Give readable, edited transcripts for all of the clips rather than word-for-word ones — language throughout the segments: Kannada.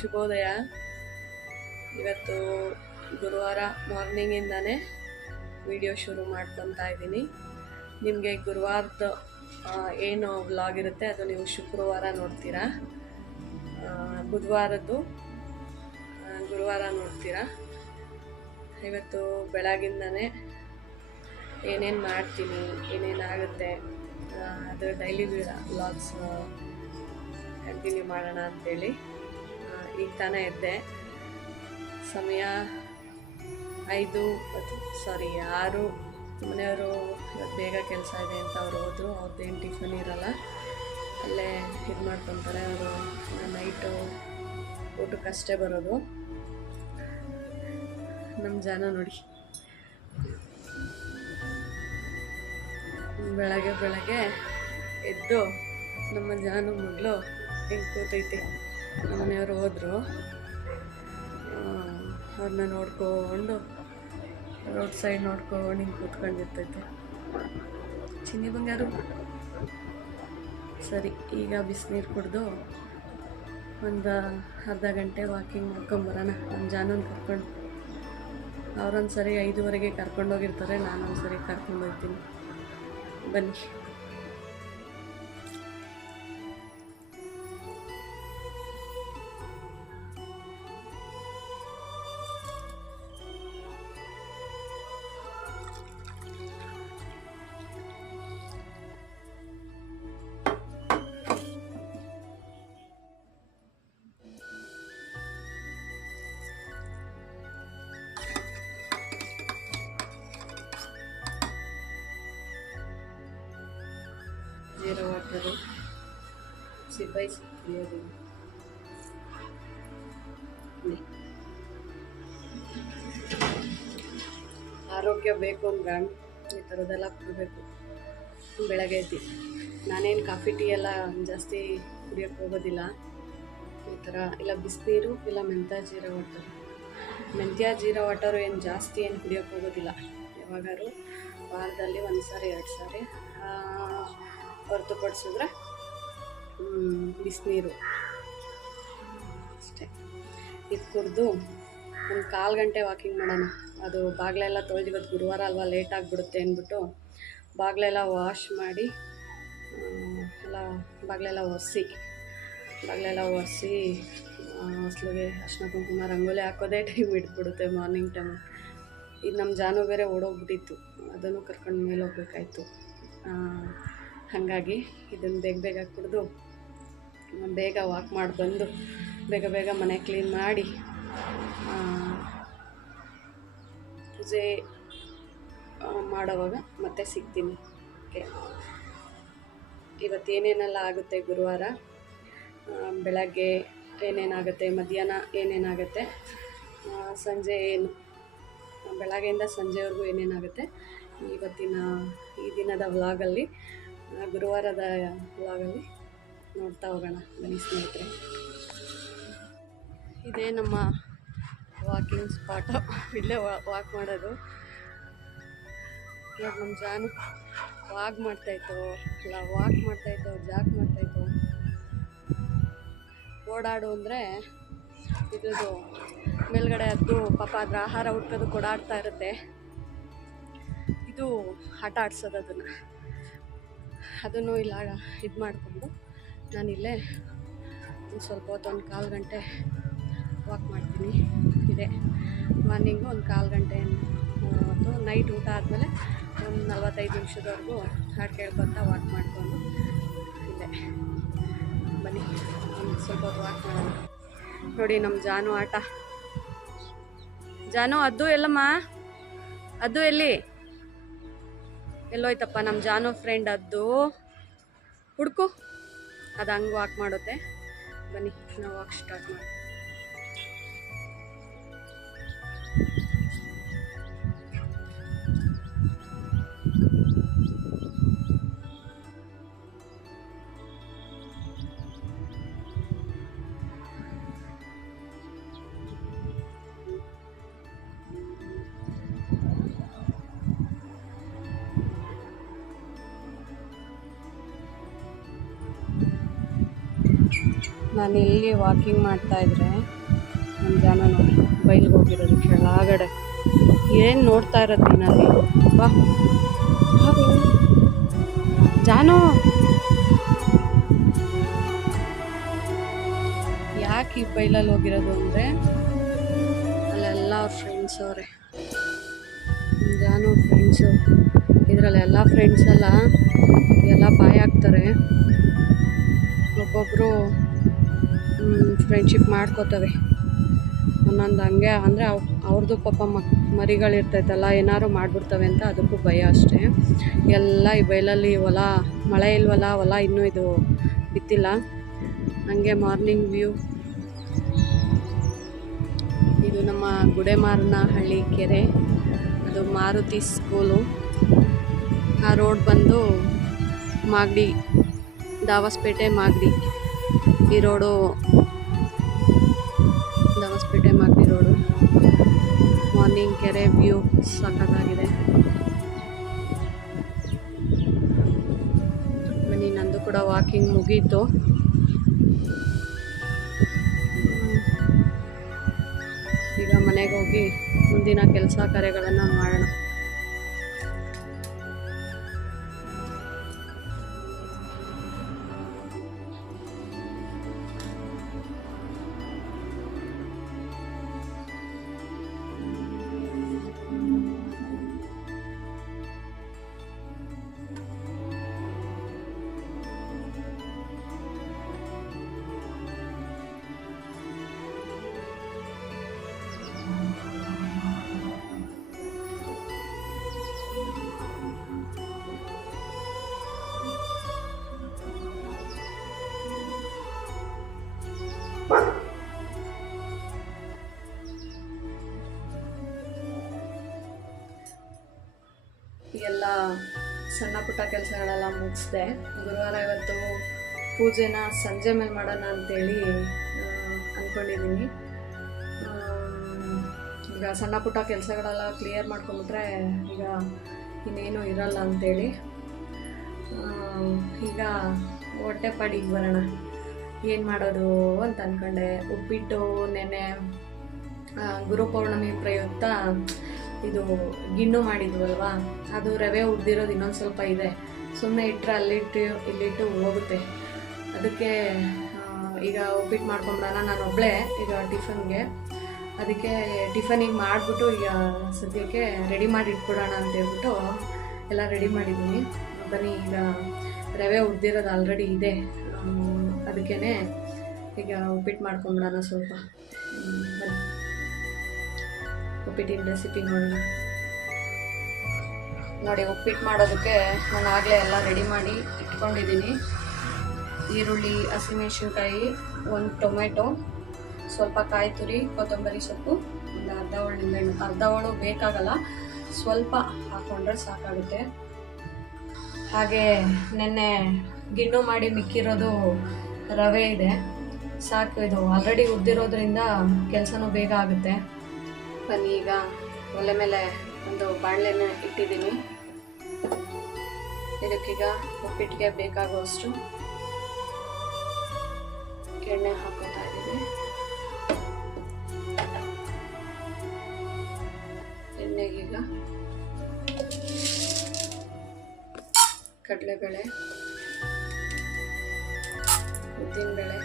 ಶುಭೋದಯ. ಇವತ್ತು ಗುರುವಾರ ಮಾರ್ನಿಂಗಿಂದನೇ ವಿಡಿಯೋ ಶುರು ಮಾಡ್ಕೊತಾ ಇದ್ದೀನಿ. ನಿಮಗೆ ಗುರುವಾರದ ಏನು ವ್ಲಾಗ್ ಇರುತ್ತೆ ಅದು ನೀವು ಶುಕ್ರವಾರ ನೋಡ್ತೀರಾ, ಬುಧವಾರದ್ದು ಗುರುವಾರ ನೋಡ್ತೀರಾ. ಇವತ್ತು ಬೆಳಗಿಂದನೇ ಏನೇನು ಮಾಡ್ತೀನಿ, ಏನೇನಾಗುತ್ತೆ ಅದು ಡೈಲಿ ವ್ಲಾಗ್ಸ್ ಕಂಟಿನ್ಯೂ ಮಾಡೋಣ ಅಂಥೇಳಿ ಈಗ ತಾನೇ ಎದ್ದೆ. ಸಮಯ 6. ಮನೆಯವರು ಇವತ್ತು ಬೇಗ ಕೆಲಸ ಇದೆ ಅಂತ ಅವ್ರು ಹೋದರು. ಅವ್ರದ್ದೇನು ಟಿಫನ್ ಇರೋಲ್ಲ, ಅಲ್ಲೇ ಇದು ಮಾಡ್ಕೊತಾರೆ. ಅವರು ನೈಟು ಊಟಕ್ಕಷ್ಟೇ ಬರೋದು. ನಮ್ಮ ಜನ ನೋಡಿ, ಬೆಳಗ್ಗೆ ಎದ್ದು ನಮ್ಮ ಜಾನು ಮಗಳು ಹೆಂಗೆ ಕೂತೈತೆ. ನಮ್ಮ ಮನೆಯವರು ಹೋದರು, ಅವ್ರನ್ನ ನೋಡ್ಕೊಂಡು ರೋಡ್ ಸೈಡ್ ನೋಡ್ಕೊಂಡು ಹಿಂಗೆ ಕೂತ್ಕೊಂಡಿರ್ತೈತೆ. ಚಿನ್ನಿ ಬಂಗಾರು ಸರಿ. ಈಗ ಬಿಸಿನೀರು ಕುಡಿದು ಒಂದು ಅರ್ಧ ಗಂಟೆ ವಾಕಿಂಗ್ ಮಾಡ್ಕೊಂಬರೋಣ. ನಮ್ಮ ಜಾನೂನ್ ಕರ್ಕೊಂಡು, ಅವರೊಂದು ಸರಿ 5:15 ಕರ್ಕೊಂಡೋಗಿರ್ತಾರೆ, ನಾನೊಂದು ಸರಿ ಕರ್ಕೊಂಡೋಗ್ತೀನಿ. ಬನ್ನಿ. ಜೀರೋ ವಾಟರು ಸಿಪಾಯಿಸಿ ಕುಡಿಯೋದು. ಆರೋಗ್ಯ ಬೇಕು ಅಂದ್ರೆ ಈ ಥರದ್ದೆಲ್ಲ ಕುಡಿಬೇಕು. ಬೆಳಗ್ಗೆ ಎದ್ದು ನಾನೇನು ಕಾಫಿ ಟೀ ಎಲ್ಲ ಜಾಸ್ತಿ ಕುಡಿಯೋಕ್ಕೆ ಹೋಗೋದಿಲ್ಲ. ಈ ಥರ ಇಲ್ಲ ಬಿಸಿನೀರು, ಇಲ್ಲ ಮೆಂತ್ಯ ಜೀರಾ ವಾಟರು ಏನು ಜಾಸ್ತಿ ಏನು ಕುಡಿಯೋಕ್ಕೆ ಹೋಗೋದಿಲ್ಲ. ಯಾವಾಗಾದ್ರು ವಾರದಲ್ಲಿ 1 ಸಾರಿ 2 ಸಾರಿ ಹೊರತುಪಡಿಸಿದ್ರೆ ಬಿಸಿನೀರು ಅಷ್ಟೇ. ಇದು ಕುಡಿದು ಒಂದು 1/4 ಗಂಟೆ ವಾಕಿಂಗ್ ಮಾಡೋಣ. ಅದು ಬಾಗಿಲೆಲ್ಲ ತೊಳೆದು, ಇವತ್ತು ಗುರುವಾರ ಅಲ್ವಾ ಲೇಟ್ ಆಗಿಬಿಡುತ್ತೆ ಅಂದ್ಬಿಟ್ಟು ಬಾಗಿಲೆಲ್ಲ ವಾಶ್ ಮಾಡಿ ಬಾಗಿಲೆಲ್ಲ ಒರೆಸಿ ಹೊಸ್ಲಿಗೆ ಅರ್ಶಿನ ಕುಂಕುಮ ರಂಗೋಲಿ ಹಾಕೋದೇ ಟೈಮ್ ಹಿಡಿದ್ಬಿಡುತ್ತೆ ಮಾರ್ನಿಂಗ್ ಟೈಮ್. ಇದು ನಮ್ಮ ಜಾನು ಬೇರೆ ಓಡೋಗ್ಬಿಟ್ಟಿತ್ತು, ಅದನ್ನು ಕರ್ಕೊಂಡು ಮೇಲೆ ಹೋಗ್ಬೇಕಾಯ್ತು. ಹಾಗಾಗಿ ಇದನ್ನು ಬೇಗ ಕುಡಿದು ಬೇಗ ವಾಕ್ ಮಾಡಿ ಬಂದು ಬೇಗ ಮನೆ ಕ್ಲೀನ್ ಮಾಡಿ ಪೂಜೆ ಮಾಡೋವಾಗ ಮತ್ತೆ ಸಿಗ್ತೀನಿ. ಓಕೆ, ಇವತ್ತು ಏನೇನೆಲ್ಲ ಆಗುತ್ತೆ ಗುರುವಾರ, ಬೆಳಗ್ಗೆ ಏನೇನಾಗುತ್ತೆ, ಮಧ್ಯಾಹ್ನ ಏನೇನಾಗುತ್ತೆ, ಸಂಜೆ ಏನು, ಬೆಳಗ್ಗೆಯಿಂದ ಸಂಜೆವರೆಗೂ ಏನೇನಾಗುತ್ತೆ ಈ ದಿನದ ವ್ಲಾಗಲ್ಲಿ, ಗುರುವಾರದ ವ್ಲಾಗಲ್ಲಿ ನೋಡ್ತಾ ಹೋಗೋಣ. ಬನ್ನಿ ಸ್ನೇಹಿತರೆ. ಇದೇ ನಮ್ಮ ವಾಕಿಂಗ್ ಸ್ಪಾಟು, ಇಲ್ಲೇ ವಾಕ್ ಮಾಡೋದು. ಇವಾಗ ನಮ್ಮ ಜಾನು ವಾಕ್ ಮಾಡ್ತಾಯಿತ್ತು, ಜಾಕ್ ಮಾಡ್ತಾಯಿತ್ತು. ಓಡಾಡು ಅಂದರೆ ಇದ್ರದ್ದು ಮೇಲ್ಗಡೆ ಅದು ಪಾಪ ಅದ್ರ ಆಹಾರ ಹುಡ್ಕೋದು ಓಡಾಡ್ತಾ ಇರುತ್ತೆ. ಇದು ಆಟ ಆಡ್ಸೋದು, ಅದನ್ನು ಇಲ್ಲ ಇದು ಮಾಡಿಕೊಂಡು ನಾನಿಲ್ಲೇ ಒಂದು ಸ್ವಲ್ಪ ಹೊತ್ತು 1/4 ಗಂಟೆ ವಾಕ್ ಮಾಡ್ತೀನಿ. ಇದೆ ಮಾರ್ನಿಂಗು 1/4 ಗಂಟೆ ಹೊತ್ತು, ನೈಟ್ ಊಟ ಆದಮೇಲೆ ಒಂದು 45 ನಿಮಿಷದವರೆಗೂ ಹಾಡು ಕೇಳ್ಕೊತಾ ವಾಕ್ ಮಾಡಿಕೊಂಡು ಇದೆ. ಬನ್ನಿ ಒಂದು ಸ್ವಲ್ಪ ಹೊತ್ತು ವಾಕ್ ಮಾಡೋಣ. ನೋಡಿ ನಮ್ಮ ಜಾನು ಆಟ. ಜಾನು ಅದು ಎಲ್ಲಮ್ಮ, ಅದು ಎಲ್ಲೋಯ್ತಪ್ಪ ನಮ್ಮ ಜಾನು ಫ್ರೆಂಡ್? ಅದು ಹುಡುಕು, ಅದು ಹಂಗೆ ವಾಕ್ ಮಾಡುತ್ತೆ. ಬನ್ನಿ ನಾವು ವಾಕ್ ಸ್ಟಾರ್ಟ್ ಮಾಡಿ. ನಾನು ಇಲ್ಲಿ ವಾಕಿಂಗ್ ಮಾಡ್ತಾಯಿದ್ರೆ ಬೈಲ್ಗೆ ಹೋಗಿರೋದು ಕೆಳಗಡೆ. ಏನು ನೋಡ್ತಾ ಇರೋದು ನೀನಲ್ಲಿ? ಬಾ ಜಾನು, ಯಾಕೆ ಈ ಬೈಲಲ್ಲಿ ಹೋಗಿರೋದು ಅಂದರೆ ಅಲ್ಲೆಲ್ಲ ಅವ್ರ ಫ್ರೆಂಡ್ಸ್ ಅವರೇ, ಜಾನು ಫ್ರೆಂಡ್ಸು. ಇದರಲ್ಲೆಲ್ಲ ಫ್ರೆಂಡ್ಸ್ ಎಲ್ಲ ಬಾಯ್ ಆಗ್ತಾರೆ. ಒಬ್ಬೊಬ್ಬರು ಫ್ರೆಂಡ್ಶಿಪ್ ಮಾಡ್ಕೋತವೆ ಒಂದೊಂದು. ಹಂಗೆ ಅಂದರೆ ಅವ್ರದ್ದು ಪಾಪ ಮರಿಗಳಿರ್ತೈತಲ್ಲ, ಏನಾದ್ರು ಮಾಡಿಬಿಡ್ತವೆ ಅಂತ ಅದಕ್ಕೂ ಭಯ ಅಷ್ಟೇ. ಎಲ್ಲ ಈ ಬೈಲಲ್ಲಿ ಮಳೆ ಇಲ್ವಲ್ಲ, ಹೊಲ ಇನ್ನೂ ಇದು ಬಿತ್ತಿಲ್ಲ. ಹಂಗೆ ಮಾರ್ನಿಂಗ್ ವ್ಯೂ. ಇದು ನಮ್ಮ ಗುಡೆಮಾರನಹಳ್ಳಿ ಕೆರೆ, ಅದು ಮಾರುತಿ ಸ್ಕೂಲು. ಆ ರೋಡ್ ಬಂದು ಮಾಗಡಿ, ದಾವಸ್ಪೇಟೆ ಮಾಗಡಿ. ಈ road Dabaspete Magadi road. Morning ಕೆರೆ ವ್ಯೂ ಸಖತ್ತಾಗಿದೆ. ಬನ್ನಿ, ನಂದು ಕೂಡ ವಾಕಿಂಗ್ ಮುಗೀತು. ಈಗ ಮನೆಗೆ ಹೋಗಿ ಮುಂದಿನ ಕೆಲಸ ಕಾರ್ಯಗಳನ್ನು ಮಾಡೋಣ. ಎಲ್ಲ ಸಣ್ಣ ಪುಟ್ಟ ಕೆಲಸಗಳೆಲ್ಲ ಮುಗಿಸ್ದೆ. ಗುರುವಾರ ಇವತ್ತು ಪೂಜೆನ ಸಂಜೆ ಮೇಲೆ ಮಾಡೋಣ ಅಂತೇಳಿ ಅಂದ್ಕೊಂಡಿದ್ದೀನಿ. ಈಗ ಸಣ್ಣ ಪುಟ್ಟ ಕೆಲಸಗಳೆಲ್ಲ ಕ್ಲಿಯರ್ ಮಾಡ್ಕೊಂಬಿಟ್ರೆ ಈಗ ಇನ್ನೇನು ಇರಲ್ಲ ಅಂಥೇಳಿ ಈಗ ಹೊಟ್ಟೆಪಾಡಿಗೆ ಬರೋಣ. ಏನು ಮಾಡೋದು ಅಂತ ಅಂದ್ಕೊಂಡೆ. ಉಪ್ಪಿಟ್ಟು ನೆನೆ ಗುರುಪೌರ್ಣಮಿ ಪ್ರಯುಕ್ತ ಇದು ಗಿಣ್ಣು ಮಾಡಿದ್ವಲ್ವ, ಅದು ರವೆ ಹುರಿದಿರೋದು ಇನ್ನೊಂದು ಸ್ವಲ್ಪ ಇದೆ. ಸುಮ್ಮನೆ ಇಟ್ಟರೆ ಇಲ್ಲಿಟ್ಟು ಹೋಗುತ್ತೆ. ಅದಕ್ಕೆ ಈಗ ಉಪ್ಪಿಟ್ಟು ಮಾಡ್ಕೊಂಬಿಡೋಣ. ನಾನು ಒಬ್ಬಳೇ ಈಗ ಟಿಫನ್ಗೆ, ಅದಕ್ಕೆ ಟಿಫನಿಗೆ ಮಾಡಿಬಿಟ್ಟು ಈಗ ಸದ್ಯಕ್ಕೆ ರೆಡಿ ಮಾಡಿ ಇಟ್ಬಿಡೋಣ ಅಂತ ಹೇಳ್ಬಿಟ್ಟು ಎಲ್ಲ ರೆಡಿ ಮಾಡಿದ್ದೀನಿ. ಬನ್ನಿ, ಈಗ ರವೆ ಹುರಿದಿರೋದು ಆಲ್ರೆಡಿ ಇದೆ, ಅದಕ್ಕೇ ಈಗ ಉಪ್ಪಿಟ್ಟು ಮಾಡ್ಕೊಂಬಿಡೋಣ ಸ್ವಲ್ಪ. ಬನ್ನಿ, ಉಪ್ಪಿಟ್ಟಿನ ರೆಸಿಪಿ ನೋಡೋಣ. ನೋಡಿ, ಉಪ್ಪಿಟ್ಟು ಮಾಡೋದಕ್ಕೆ ನಾನು ಆಗಲೇ ಎಲ್ಲ ರೆಡಿ ಮಾಡಿ ಇಟ್ಕೊಂಡಿದ್ದೀನಿ. ಈರುಳ್ಳಿ, ಹಸಿಮೆಣಸಿನ್ಕಾಯಿ, ಒಂದು ಟೊಮೆಟೊ, ಸ್ವಲ್ಪ ಕಾಯಿ ತುರಿ, ಕೊತ್ತಂಬರಿ ಸೊಪ್ಪು, ಒಂದು ಅರ್ಧ ಹೋಳು ನಿಂಬೆಹಣ್ಣು. ಅರ್ಧ ಹೋಳು ಬೇಕಾಗಲ್ಲ, ಸ್ವಲ್ಪ ಹಾಕ್ಕೊಂಡ್ರೆ ಸಾಕಾಗುತ್ತೆ. ಹಾಗೆ ನೆನ್ನೆ ಗಿಣ್ಣು ಮಾಡಿ ಮಿಕ್ಕಿರೋದು ರವೆ ಇದೆ, ಸಾಕು. ಇದು ಆಲ್ರೆಡಿ ಹುರಿದಿರೋದ್ರಿಂದ ಕೆಲಸನೂ ಬೇಗ ಆಗುತ್ತೆ. ಬನ್ನಿ, ಈಗ ಒಲೆ ಮೇಲೆ ಒಂದು ಬಾಣಲೆನ ಇಟ್ಟಿದ್ದೀನಿ. ಇದಕ್ಕೀಗ ಉಪ್ಪಿಟ್ಟಿಗೆ ಬೇಕಾಗುವಷ್ಟು ಎಣ್ಣೆ ಹಾಕೋತಾ ಇದ್ದೀನಿ. ಎಣ್ಣೆಗೀಗ ಕಡಲೆಬೇಳೆ, ಉದ್ದಿನಬೇಳೆ,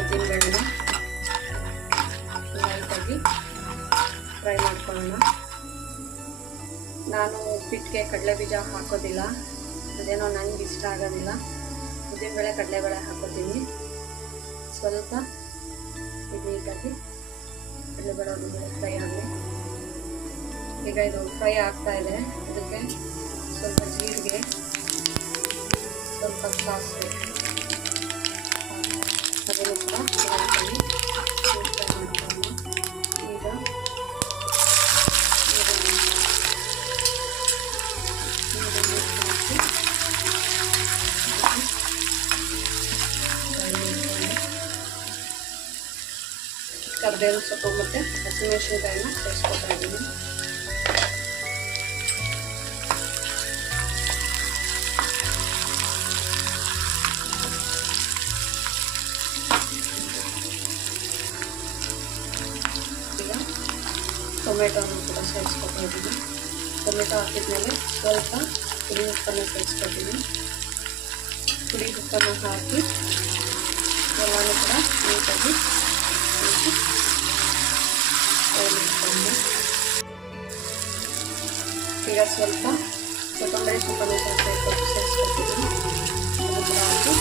ಉದ್ದಿನಬೇಳೆನ ಲೈಟಾಗಿ ಫ್ರೈ ಮಾಡ್ಕೊಳ್ಳೋಣ. ನಾನು ಉಪ್ಪಿಟ್ಟಿಗೆ ಕಡಲೆ ಬೀಜ ಹಾಕೋದಿಲ್ಲ, ಅದೇನೋ ನನಗೆ ಇಷ್ಟ ಆಗೋದಿಲ್ಲ. ಉದ್ದಿನಬೇಳೆ, ಕಡಲೆಬೇಳೆ ಹಾಕೋತೀನಿ. ಸ್ವಲ್ಪ ಇದು ನೀಟಾಗಿ ಕಡಲೆಬೇಳೆ, ಉದ್ದಿನಬೇಳೆ ಫ್ರೈ ಆಗಲಿ. ಈಗ ಇದು ಫ್ರೈ ಆಗ್ತಾ ಇದೆ. ಇದಕ್ಕೆ ಸ್ವಲ್ಪ ಜೀರಿಗೆ, ಸ್ವಲ್ಪ ಸಾಸಿವೆ, ಅದನ್ನು ಕೂಡ ಫ್ರೈ ಮಾಡ್ಕೊಳ್ಳೋಣ. ಈಗ ಕರಿಬೇವು ಸೊಪ್ಪು ಮತ್ತು ಹಸಿಮೆಣಸಿನಕಾಯಿನ ಸೇರಿಸ್ಕೊತಾ ಇದ್ದೀನಿ. ಟೊಮೆಟೊನ ಕೂಡ ಸೇರಿಸ್ಕೊತಾ ಇದ್ದೀನಿ. ಟೊಮೆಟೊ ಹಾಕಿದ್ಮೇಲೆ ಸ್ವಲ್ಪ ಪುಡಿ ಉಪ್ಪನ್ನು ಸೇರಿಸ್ಕೊತೀನಿ. ಪುಡಿ ಉಪ್ಪನ್ನು ಹಾಕಿ ಎಲ್ಲನೂ ಕೂಡ ನೀಟಾಗಿ ಇಟ್ಕೊಂಡು ಈಗ ಸ್ವಲ್ಪ ಕೊತ್ತಂಬರಿ ಸೊಪ್ಪನ್ನು ಸ್ವಲ್ಪ ಸೇರಿಸ್ಕೊತೀನಿ. ಅದು ಕೂಡ ಹಾಕಿ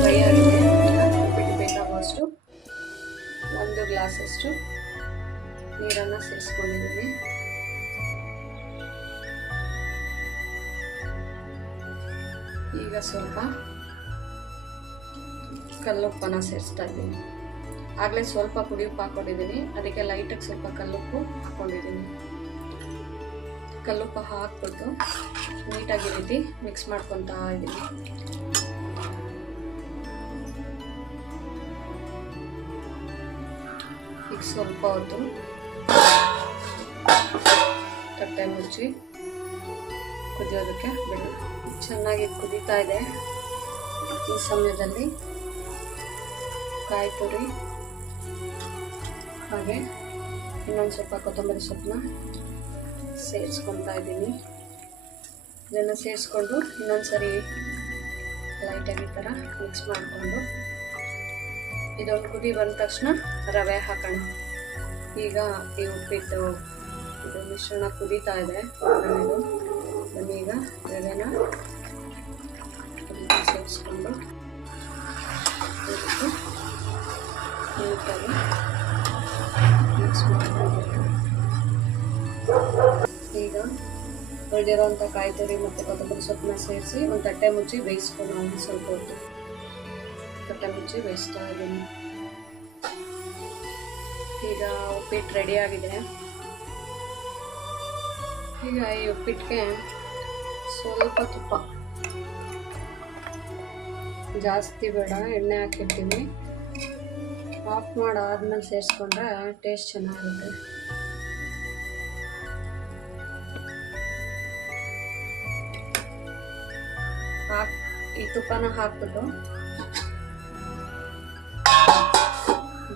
ಫ್ರೈ ಆಗಿದೆ. ಉಪ್ಪಿಟ್ಟು ಬೇಕಾಗುವಷ್ಟು 1 ಗ್ಲಾಸಷ್ಟು ನೀರನ್ನು ಸೇರಿಸ್ಕೊಂಡಿದ್ದೀನಿ. ಈಗ ಸ್ವಲ್ಪ ಕಲ್ಲುಪ್ಪನ್ನು ಸೇರಿಸ್ತಾ ಇದ್ದೀನಿ. ಆಗಲೇ ಸ್ವಲ್ಪ ಪುಡಿ ಉಪ್ಪು ಹಾಕ್ಕೊಂಡಿದ್ದೀನಿ, ಅದಕ್ಕೆ ಲೈಟಾಗಿ ಸ್ವಲ್ಪ ಕಲ್ಲುಪ್ಪು ಹಾಕ್ಕೊಂಡಿದ್ದೀನಿ. ಕಲ್ಲುಪ್ಪು ಹಾಕ್ಬಿಟ್ಟು ನೀಟಾಗಿ ರೀತಿ ಮಿಕ್ಸ್ ಮಾಡ್ಕೊತಾ ಇದ್ದೀನಿ. ಈಗ ಸ್ವಲ್ಪ ಹೊತ್ತು ತಟ್ಟೆ ಮುಚ್ಚಿ ಕುದಿಯೋದಕ್ಕೆ ಬಿಡೋಣ. ಚೆನ್ನಾಗಿ ಕುದೀತಾ ಇದೆ. ಈ ಸಮಯದಲ್ಲಿ ಕಾಯಿ ತುರಿ ಹಾಗೆ ಇನ್ನೊಂದು ಸ್ವಲ್ಪ ಕೊತ್ತಂಬರಿ ಸೊಪ್ಪನ್ನ ಸೇರಿಸ್ಕೊತಾ ಇದ್ದೀನಿ. ಇದನ್ನು ಸೇರಿಸ್ಕೊಂಡು ಇನ್ನೊಂದು ಸರಿ ಲೈಟಾಗಿ ಈ ಥರ ಮಿಕ್ಸ್ ಮಾಡಿಕೊಂಡು ಇದೊಂದು ಕುದಿ ಬಂದ ತಕ್ಷಣ ರವೆ ಹಾಕೋಣ. ಈಗ ಈ ಉಪ್ಪಿಟ್ಟು ಇದು ಮಿಶ್ರಣ ಕುದೀತಾ ಇದೆ. ಈಗ ರವೆನ ಸೇರಿಸ್ಕೊಂಡು ನೀಟಾಗಿ ಮಿಕ್ಸ್ ಮಾಡ್ಕೊಳ್ಬೇಕು. ಈಗ ಉಳಿದಿರೋಂಥ ಕಾಯಿ ತುರಿ ಮತ್ತು ಕೊತ್ತಂಬರಿ ಸೊಪ್ಪನ್ನ ಸೇರಿಸಿ ಒಂದು ತಟ್ಟೆ ಮುಚ್ಚಿ ಬೇಯಿಸ್ಕೊಂಡು ಸ್ವಲ್ಪ ಹೊತ್ತು ತಟ್ಟೆ ಮುಚ್ಚಿ ಬೇಯಿಸ್ತಾ ಇದ್ದೀನಿ. ಈಗ ಉಪ್ಪಿಟ್ಟು ರೆಡಿ ಆಗಿದೆ. ಈಗ ಈ ಉಪ್ಪಿಟ್ಟಿಗೆ ಸ್ವಲ್ಪ ತುಪ್ಪ, ಜಾಸ್ತಿ ಬೇಡ, ಎಣ್ಣೆ ಹಾಕಿರ್ತೀನಿ. ಆಫ್ ಮಾಡಾದ್ಮೇಲೆ ಸೇರಿಸ್ಕೊಂಡ್ರೆ ಟೇಸ್ಟ್ ಚೆನ್ನಾಗಿರುತ್ತೆ. ಈ ತುಪ್ಪನ ಹಾಕ್ಬಿಟ್ಟು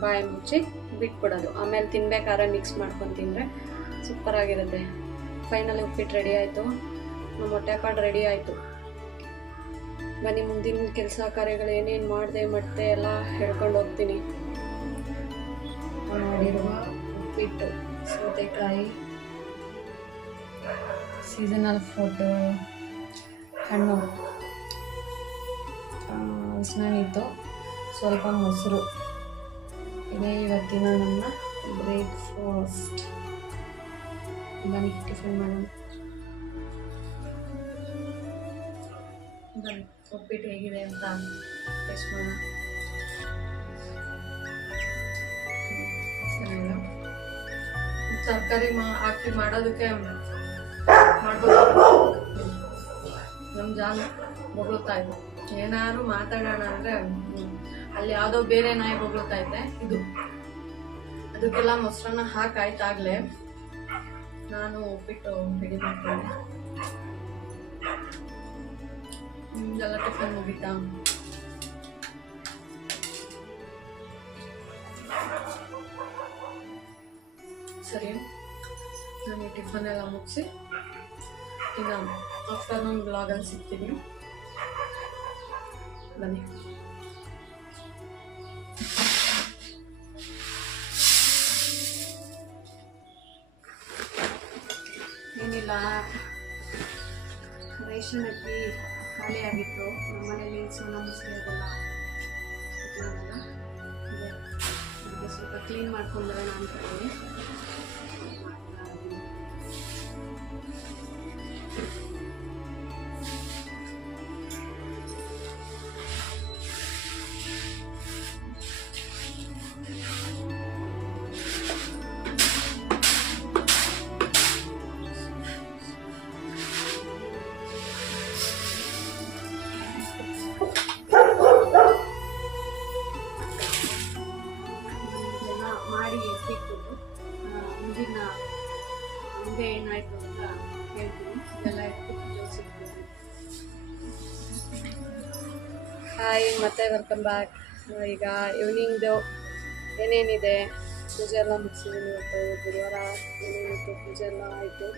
ಬಾಯಿ ಮುಚ್ಚಿ ಬಿಟ್ಬಿಡೋದು. ಆಮೇಲೆ ತಿನ್ಬೇಕಾದ್ರೆ ಮಿಕ್ಸ್ ಮಾಡ್ಕೊಂಡು ತಿಂದರೆ ಸೂಪರಾಗಿರುತ್ತೆ. ಫೈನಲಿ ಉಪ್ಪಿಟ್ಟು ರೆಡಿ ಆಯಿತು. ನಮ್ಮ ಮೊಟ್ಟೆಕಾಳು ರೆಡಿ ಆಯಿತು. ಬನ್ನಿ ಮುಂದಿನ ಕೆಲಸ ಕಾರ್ಯಗಳು ಏನೇನು ಮಾಡಿದೆ ಮತ್ತೆ ಎಲ್ಲ ಹೇಳ್ಕೊಂಡು ಹೋಗ್ತೀನಿ. ಮಾಡಿರುವ ಉಪ್ಪಿಟ್ಟು, ಸೌತೆಕಾಯಿ, ಸೀಸನಲ್ ಫ್ರೂಟ್, ಹಣ್ಣು, ಹಲಸಿನಹಣ್ಣಿತ್ತು, ಸ್ವಲ್ಪ ಮೊಸರು. ಇದೇ ಇವತ್ತಿನ ನನ್ನ ಬ್ರೇಕ್ಫಾಸ್ಟ್. ಬನ್ನಿ ಟಿಫಿನ್ ಮಾಡೋಣ. ಬನ್ನಿ ಉಪ್ಪಿಟ್ಟು ಹೇಗಿದೆ ಅಂತ ಟೇಸ್ಟ್ ಮಾಡೋಣ. ತರಕಾರಿ ಹಾಕಿ ಮಾಡೋದಕ್ಕೆ ಮಾಡ್ಬೋದು. ನಮ್ಮ ಜಾನ್ ಬೊಗಳುತ್ತಾ ಇದೆ. ಏನಾದ್ರು ಮಾತಾಡೋಣ ಅಂದರೆ ಅಲ್ಲಿ ಯಾವುದೋ ಬೇರೆ ನಾಯಿ ಬೊಗಳುತ್ತಾ ಇದೆ. ಇದು ಅದಕ್ಕೆಲ್ಲ ಮೊಸರನ್ನ ಹಾಕಾಯ್ತಾಗಲೇ ನಾನು ಉಪ್ಪಿಟ್ಟು ರೆಡಿ ಮಾಡ್ಕೊಂಡೆ. ನಿಮ್ದೆಲ್ಲ ಟಿಫನ್ ಮುಗಿತಾ? ಸರಿ, ನಾನು ಈ ಟಿಫನ್ ಎಲ್ಲ ಮುಗಿಸಿ ಇನ್ನು ಆಫ್ಟರ್ನೂನ್ ಬ್ಲಾಗಲ್ಲಿ ಸಿಗ್ತೀನಿ. ಬನ್ನಿ. ಏನಿಲ್ಲ, ರೇಷನ್ ಅಕ್ಕಿ ಖಾಲಿ ಆಗಿತ್ತು. ನಮ್ಮ ಮನೇಲಿ ಸೋನಾ ಮಸೂರಿ ಅದೆಲ್ಲ ಸ್ವಲ್ಪ ಕ್ಲೀನ್ ಮಾಡ್ಕೊಂಡ್ರೆ ನಾನು ಕಡೆ ಮಾಡಿ ಎತ್ತಿಟ್ಬಿಟ್ಟು ಏನಾಯಿತು ಅಂತ ಹೇಳ್ತೀನಿ. ಇದೆಲ್ಲ ಇಟ್ಟು ಜೋಡಿಸಿರ್ತೀನಿ. ಹಾಯ್, ಮತ್ತೆ ವೆಲ್ಕಮ್ ಬ್ಯಾಕ್. ಈಗ ಈವ್ನಿಂಗ್ದು ಏನೇನಿದೆ ಪೂಜೆ ಎಲ್ಲ ಮುಗಿಸಿದ್ದೀನಿ. ಇವತ್ತು ಗುರುವಾರ ಏನೇನಿತ್ತು ಪೂಜೆ ಎಲ್ಲ ಆಯಿತು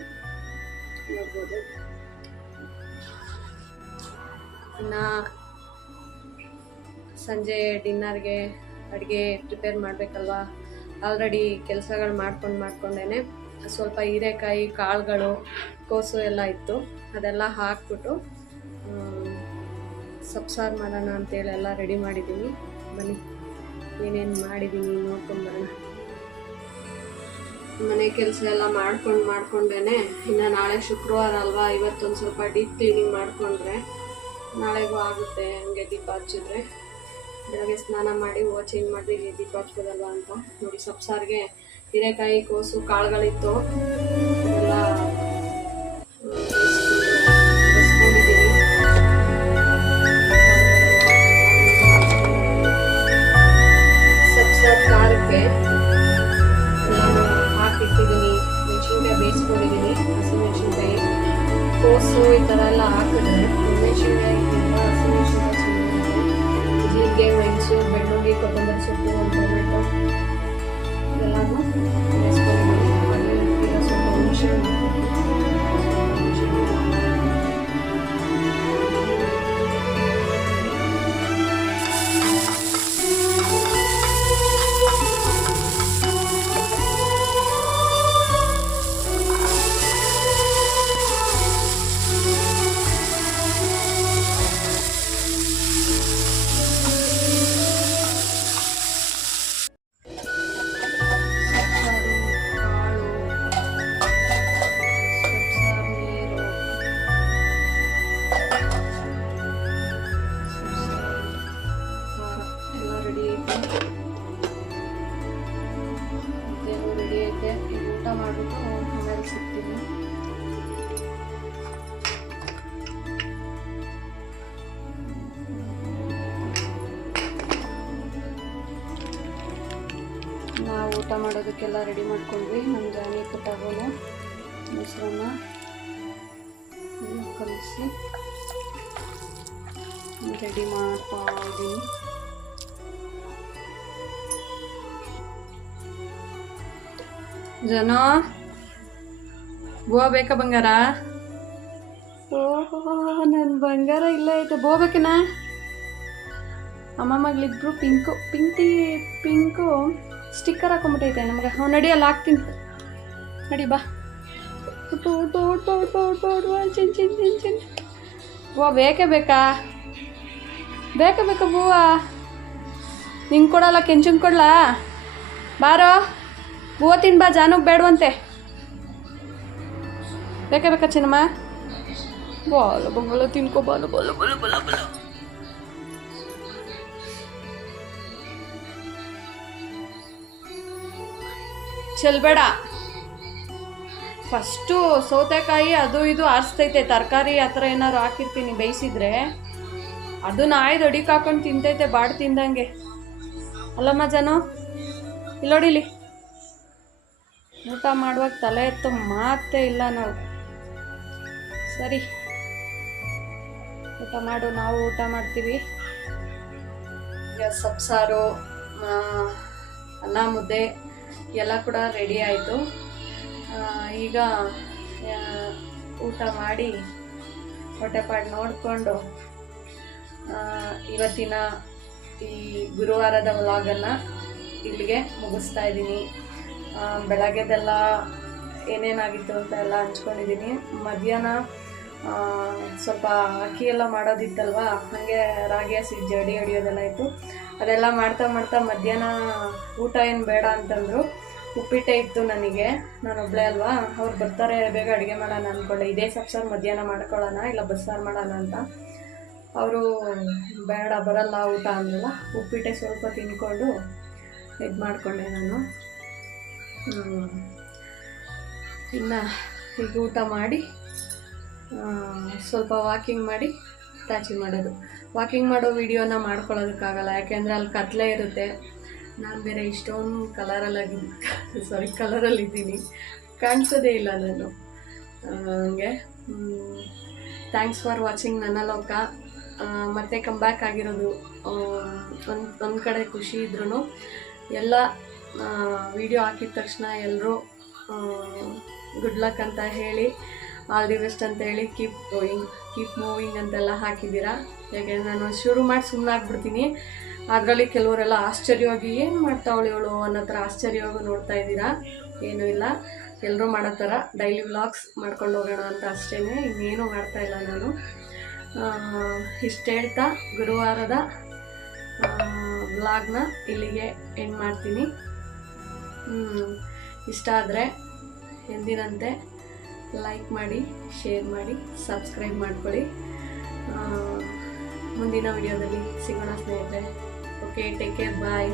ನೋಡ್ಬೋದು. ಇನ್ನು ಸಂಜೆ ಡಿನ್ನರ್ಗೆ ಅಡುಗೆ ಪ್ರಿಪೇರ್ ಮಾಡಬೇಕಲ್ವ. ಆಲ್ರೆಡಿ ಕೆಲಸಗಳು ಮಾಡ್ಕೊಂಡೇ ಸ್ವಲ್ಪ ಹೀರೆಕಾಯಿ, ಕಾಳುಗಳು, ಕೋಸು ಎಲ್ಲ ಇತ್ತು. ಅದೆಲ್ಲ ಹಾಕ್ಬಿಟ್ಟು ಸಬ್ಸಾರು ಮಾಡೋಣ ಅಂತೇಳಿ ಎಲ್ಲ ರೆಡಿ ಮಾಡಿದ್ದೀನಿ. ಬನ್ನಿ ಏನೇನು ಮಾಡಿದ್ದೀನಿ ನೋಡ್ಕೊಂಬರೋಣ. ಮನೆ ಕೆಲಸ ಎಲ್ಲ ಮಾಡ್ಕೊಂಡೇ ಇನ್ನು ನಾಳೆ ಶುಕ್ರವಾರ ಅಲ್ವಾ, ಇವತ್ತೊಂದು ಸ್ವಲ್ಪ ಡೀಪ್ ಕ್ಲೀನಿಂಗ್ ಮಾಡಿಕೊಂಡ್ರೆ ನಾಳೆಗೂ ಆಗುತ್ತೆ. ಹಂಗೆ ದೀಪ ಹಚ್ಚಿದ್ರೆ ಬೆಳಗ್ಗೆ ಸ್ನಾನ ಮಾಡಿ ಹೂವು ಚೇಂಜ್ ಮಾಡಿ ದೀಪ ಹಚ್ಬೋದಲ್ವ ಅಂತ ನೋಡಿ. ಸಬ್ಸಾರಿಗೆ ಹೀರೆಕಾಯಿ, ಕೋಸು, ಕಾಳುಗಳಿತ್ತು. ಎಲ್ಲ ಸಬ್ಸಾರು ಖಾರಕ್ಕೆ ಎಲ್ಲಾನು ಹಾಕಿಟ್ಟಿದ್ದೀನಿ. ಮೆಣಸಿನ್ಕಾಯಿ ಬೇಯಿಸ್ಕೊಂಡಿದ್ದೀನಿ. ಹಸಿಮೆಣಸಿನ್ಕಾಯಿ, ಕೋಸು ಈ ಥರ ಎಲ್ಲ ಹಾಕಿದ್ರೆ ಮೆಣಸಿನ್ಕಾಯಿಗಿಂತ ಹಸಿಮೆಣಸಿನ್ಕಾಯಿ ಚೆನ್ನಾಗಿರುತ್ತೆ. ಜೀರಿಗೆ, ಮೆಣಸು, ಬೆಳ್ಳುಳ್ಳಿ, ಕೊತ್ತಂಬರಿ ಸೊಪ್ಪು, ಒಂದು ಟೊಮೆಟೊ ಎಲ್ಲನೂ ಬೇಯಿಸ್ಕೊಂಡಿದ್ದೀನಿ. ಈಗ ಸ್ವಲ್ಪ ಹುಣಸೆ ಊಟ ಮಾಡಿಬಿಟ್ಟು ಆಮೇಲೆ ಸಿಗ್ತೀನಿ. ನಾವು ಊಟ ಮಾಡೋದಕ್ಕೆಲ್ಲ ರೆಡಿ ಮಾಡ್ಕೊಂಡ್ವಿ. ನಮ್ಮ ಜಾನಿ ಪುಟ್ಟಗೋನು ಮೊಸರನ್ನ ಕಲಿಸಿ ರೆಡಿ ಮಾಡ್ತಾ ಇದ್ದೀನಿ. ಜನ ಗೋವಾ ಬೇಕಾ ಬಂಗಾರ? ಓಹೋ, ನನ್ನ ಬಂಗಾರ ಇಲ್ಲ ಐತೆ. ಬೋಬೇಕನಾ? ಅಮ್ಮ ಮಗಳಿಬ್ರು ಪಿಂಕು ಸ್ಟಿಕ್ಕರ್ ಹಾಕೊಂಡ್ಬಿಟ್ಟೈತೆ ನಮಗೆ. ನಡಿ ಅಲ್ಲಿ ಹಾಕ್ತೀನಿ, ನಡಿ ಬಾ. ಗೋವಾ ಬೇಕೇ ಬೇಕಾ ಬೂವ? ನಿಂಗೆ ಕೊಡಲ್ಲ, ಕೆಂಚಂಗೆ ಕೊಡ್ಲಾ? ಬಾರೋ ಹೂವು ತಿನ್ ಬಾ. ಜಾನುಗ್ ಬೇಡವಂತೆ. ಬೇಕಾ ಚಿನ್ನಮ್ಮ? ಬಾಲ ಬಂಗಾಳ ತಿನ್ಕೋ. ಬಾಲು ಚೆಲ್ಬೇಡ. ಫಸ್ಟು ಸೌತೆಕಾಯಿ ಅದು ಇದು ಆರಿಸ್ತೈತೆ. ತರಕಾರಿ ಆ ಥರ ಏನಾದ್ರು ಹಾಕಿರ್ತೀನಿ ಬೇಯಿಸಿದ್ರೆ ಅದನ್ನ ಆಯ್ದು ಅಡಿಗೆ ಹಾಕೊಂಡು ತಿಂತೈತೆ ಬಾಡ್ ತಿಂದಂಗೆ. ಅಲ್ಲಮ್ಮ ಜಾನು, ಇಲ್ಲೋಡಿಲಿ. ಊಟ ಮಾಡುವಾಗ ತಲೆ ಎತ್ತೋ ಮಾತೇ ಇಲ್ಲ ನಾವು. ಸರಿ, ಊಟ ಮಾಡು. ನಾವು ಊಟ ಮಾಡ್ತೀವಿ. ಈಗ ಸಬ್ಸಾರು, ಅನ್ನ, ಮುದ್ದೆ ಎಲ್ಲ ಕೂಡ ರೆಡಿ ಆಯಿತು. ಈಗ ಊಟ ಮಾಡಿ ಹೊಟ್ಟೆಪಾಡು ನೋಡಿಕೊಂಡು ಇವತ್ತಿನ ಈ ಗುರುವಾರದ ವ್ಲಾಗನ್ನು ಇಲ್ಲಿಗೆ ಮುಗಿಸ್ತಾ ಇದ್ದೀನಿ. ಬೆಳಗ್ಗೆದೆಲ್ಲ ಏನೇನಾಗಿತ್ತು ಅಂತ ಎಲ್ಲ ಹಂಚ್ಕೊಂಡಿದ್ದೀನಿ. ಮಧ್ಯಾಹ್ನ ಸ್ವಲ್ಪ ಅಕ್ಕಿ ಎಲ್ಲ ಮಾಡೋದಿತ್ತಲ್ವ, ಹಾಗೆ ರಾಗಿ ಹಸಿ ಜಡಿ ಹಿಡಿಯೋದೆಲ್ಲ ಇತ್ತು. ಅದೆಲ್ಲ ಮಾಡ್ತಾ ಮಧ್ಯಾಹ್ನ ಊಟ ಏನು ಬೇಡ ಅಂತಂದರು. ಉಪ್ಪಿಟ್ಟೆ ಇತ್ತು ನನಗೆ, ನಾನು ಒಬ್ಬಳೇ ಅಲ್ವಾ, ಅವ್ರು ಬರ್ತಾರೆ ಬೇಗ ಅಡುಗೆ ಮಾಡೋಣ ಅಂದ್ಕೊಂಡೆ. ಇದೇ ಸಬ್ಸಾರು ಮಧ್ಯಾಹ್ನ ಮಾಡ್ಕೊಳ್ಳೋಣ, ಇಲ್ಲ ಬಸ್ಸಾರು ಮಾಡೋಣ ಅಂತ. ಅವರು ಬೇಡ ಬರಲ್ಲ ಊಟ ಅಂದ್ರಲ್ಲ, ಉಪ್ಪಿಟ್ಟೆ ಸ್ವಲ್ಪ ತಿನ್ಕೊಂಡು ಇದು ಮಾಡಿಕೊಂಡೆ ನಾನು. ಇನ್ನು ಈಗ ಊಟ ಮಾಡಿ ಸ್ವಲ್ಪ ವಾಕಿಂಗ್ ಮಾಡಿ ತಾಚಿ ಮಾಡೋದು. ವಾಕಿಂಗ್ ಮಾಡೋ ವಿಡಿಯೋನ ಮಾಡ್ಕೊಳ್ಳೋದಕ್ಕಾಗಲ್ಲ, ಯಾಕೆಂದರೆ ಅಲ್ಲಿ ಕತ್ಲೆ ಇರುತ್ತೆ. ನಾನು ಬೇರೆ ಇಷ್ಟೊಂದು ಕಲರಲ್ಲಿದ್ದೀನಿ, ಕಾಣಿಸೋದೇ ಇಲ್ಲ ನಾನು. ಹಂಗೆ ಥ್ಯಾಂಕ್ಸ್ ಫಾರ್ ವಾಚಿಂಗ್ ನನ್ನ ಲೋಕ. ಮತ್ತೆ ಕಮ್ ಬ್ಯಾಕ್ ಆಗಿರೋದು ಒಂದು ಕಡೆ ಖುಷಿ ಇದ್ರೂ ಎಲ್ಲ ವಿಡಿಯೋ ಹಾಕಿದ ತಕ್ಷಣ ಎಲ್ಲರೂ ಗುಡ್ ಲಕ್ ಅಂತ ಹೇಳಿ ಆಲ್ ದಿ ಬೆಸ್ಟ್ ಅಂತ ಹೇಳಿ ಕೀಪ್ ಮೂವಿಂಗ್ ಅಂತೆಲ್ಲ ಹಾಕಿದ್ದೀರಾ. ಯಾಕೆಂದರೆ ನಾನು ಶುರು ಮಾಡಿ ಸುಮ್ಮನೆ ಆಗ್ಬಿಡ್ತೀನಿ. ಅದರಲ್ಲಿ ಕೆಲವರೆಲ್ಲ ಆಶ್ಚರ್ಯವಾಗಿ ಏನು ಮಾಡ್ತಾವಳು ಇವಳು ಅನ್ನೋ ಥರ ಆಶ್ಚರ್ಯವಾಗಿ ನೋಡ್ತಾ ಇದ್ದೀರಾ. ಏನೂ ಇಲ್ಲ, ಎಲ್ಲರೂ ಮಾಡೋ ಥರ ಡೈಲಿ ವ್ಲಾಗ್ಸ್ ಮಾಡ್ಕೊಂಡು ಹೋಗೋಣ ಅಂತ ಅಷ್ಟೇ, ಇನ್ನೇನು ಮಾಡ್ತಾಯಿಲ್ಲ ನಾನು. ಇಷ್ಟು ಹೇಳ್ತಾ ಗುರುವಾರದ ವ್ಲಾಗ್ನ ಇಲ್ಲಿಗೆ ಎಂಡ್ ಮಾಡ್ತೀನಿ. ಇಷ್ಟ ಆದರೆ ಎಂದಿನಂತೆ ಲೈಕ್ ಮಾಡಿ, ಶೇರ್ ಮಾಡಿ, ಸಬ್ಸ್ಕ್ರೈಬ್ ಮಾಡ್ಕೊಳ್ಳಿ. ಮುಂದಿನ ವಿಡಿಯೋದಲ್ಲಿ ಸಿಗೋಣ ಸ್ನೇಹಿತರೆ. ಓಕೆ, ಟೇಕ್ ಕೇರ್, ಬಾಯ್.